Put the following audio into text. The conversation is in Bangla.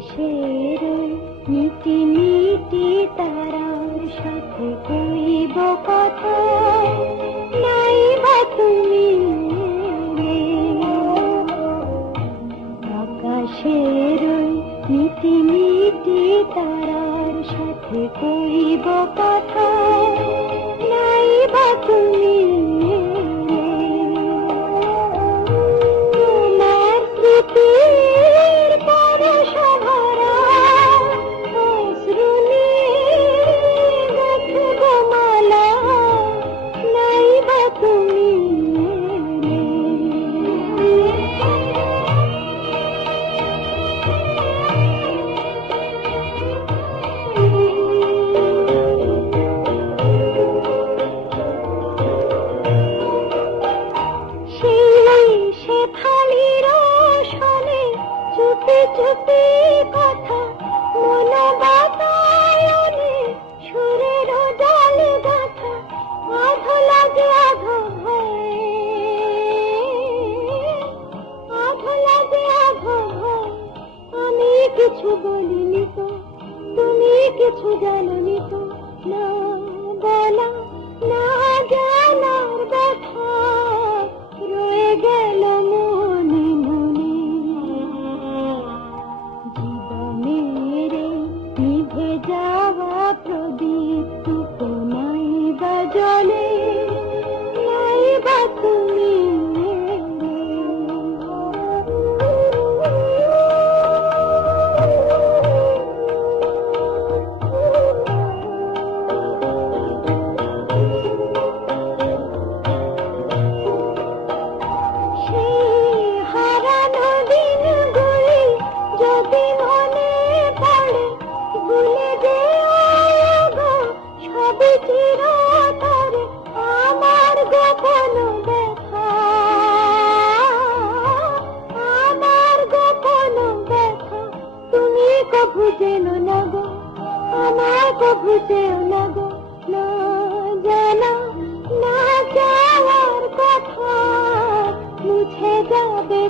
আকাশের মিটি মিটি তারার সাথে কইব কথা, নাই বা তুমি আকাশের মিটি মিটি তারার সাথে কইব কথা, নাই বা তুমি তোমার স্মৃতির পরশভরা অশ্রু নিয়ে গাঁথব মালা, নাই বা তুমি চুপি চুপি কথা মন বাতায়নে সুরের ডাল গাথা, আধ লাগে আধ ভয়, আধ লাগে আধ ভয়। আমি কিছু বলিনি তো, তুমি কিছু জানোনি তো, না বলা না জানার ব্যথা রয়ে গেল মনে মনে। জীবনের নিভে যাওয়া প্রদীপ টুকু নাই বা জলে, নাই বা তুমি আমার গোপন ব্যথা, আমার গোপন ব্যথা তুমি কভু জেনো না গো, আমার কভু যেও না গো, না জানা না যাওয়ার কথা মুছে যাবে।